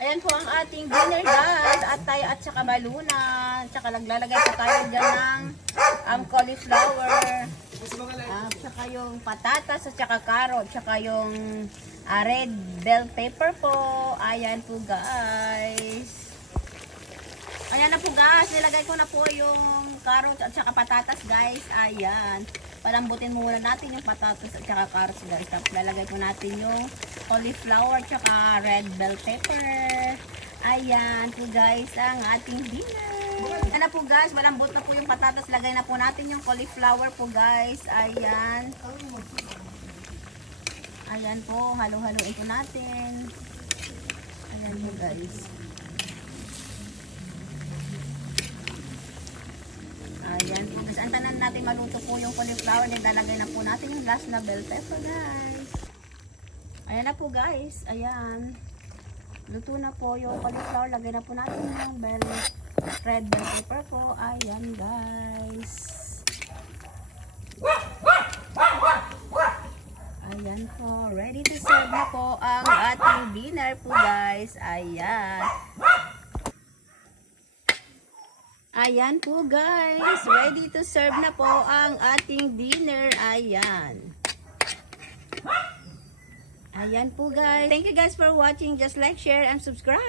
Ayan po ang ating dinner guys. Atay at saka balunan. Tsaka naglalagay pa tayo dyan ng cauliflower. At saka yung patatas at saka carrot. Tsaka yung red bell pepper po. Ayan po guys. Ayan na po guys. Nilagay ko na po yung carrot at saka patatas guys. Ayan. Palambutin muna natin yung patatas at saka carrots guys. Tapos lalagay po natin yung cauliflower at saka red bell pepper. Ayan po guys ang ating dinner. Ayan na po guys. Malambot na po yung patatas. Lagay na po natin yung cauliflower po guys. Ayan. Ayan po. Halo-haloin po natin. Ayan po guys. Ayan po guys. Antanan natin maluto po yung cauliflower. Nilalagay na po natin yung last na bell pepper guys. Ayan na po guys. Ayan. Luto na po yung cauliflower. Lagay na po natin yung red bell pepper po. Ayan guys. Ayan po. Ready to serve na po ang ating dinner po guys. Ayan. Ayan po guys. Ready to serve na po ang ating dinner. Ayan. Ayan po guys. Thank you guys for watching. Just like, share, and subscribe.